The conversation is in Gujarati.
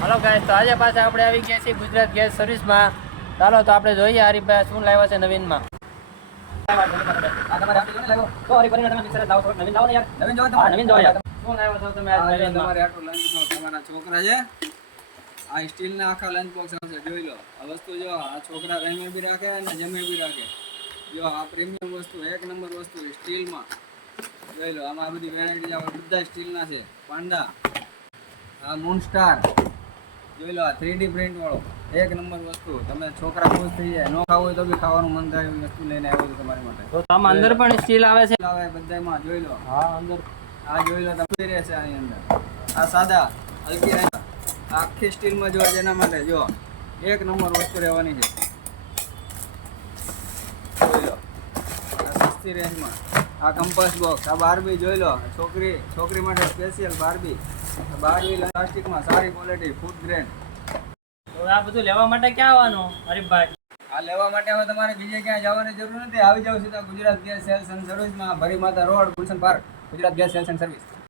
હલો ગાઈસ, તો આજે પાછા આપણે આવી ગયા છીએ ગુજરાત ગેસ સર્વિસમાં. ચાલો તો આપણે જોઈએ હરીફભાઈ શું લાવ્યા છે નવીનમાં. છોકરા છે આ સ્ટીલ ના આખા લંચ બોક્સ આવશે. જોઈ લો આ વસ્તુ. જો આ છોકરા રમે બી રાખે અને જમે બી રાખે. જો આ પ્રીમિયમ વસ્તુ, એક નંબર વસ્તુ સ્ટીલમાં. જોઈ લો આમાં આ બધી વેરાયટી આવે, બધા સ્ટીલના છે. પાંડા, આ મૂન સ્ટાર, જોઈ લો આ 3D પ્રિન્ટ વાળો એક નંબર વસ્તુ. તમે છોકરા ખુશ થઈ જાય. નો ખાવું હોય તો બી ખાવાનું મન થાય એવી વસ્તુ લઈને આવ્યો છું તમારી માટે. તો આમાં અંદર પણ સ્ટીલ આવે છે. આવે બધામાં. જોઈ લો હા, અંદર આ જોઈ લો તમે રહેશે આની અંદર. આ સાદા હલકી રહે, આખી સ્ટીલમાં જો જેના માટે જો એક નંબર વસ્તુ રહેવાની છે. જોઈ લો આ સસ્તી રેન્જમાં. આ કંપાસ બોક્સ, આ બારબી જોઈ લો. છોકરી માટે સ્પેશિયલ બારબી. બારબી પ્લાસ્ટિકમાં સારી ક્વોલિટી, ફૂડ ગ્રેડ. તો આ બધું લેવા માટે ક્યાં આવવાનું હરીફભાઈ? આ લેવા માટે હવે તમારે બીજે ક્યાંય જવાની જરૂર નથી. આવી જાવ સીધા ગુજરાત ગેસ સેલ્સ એન્ડ સર્વિસમાં, ભરી માતા road, Gulshan park, Gujarat gas cells and service.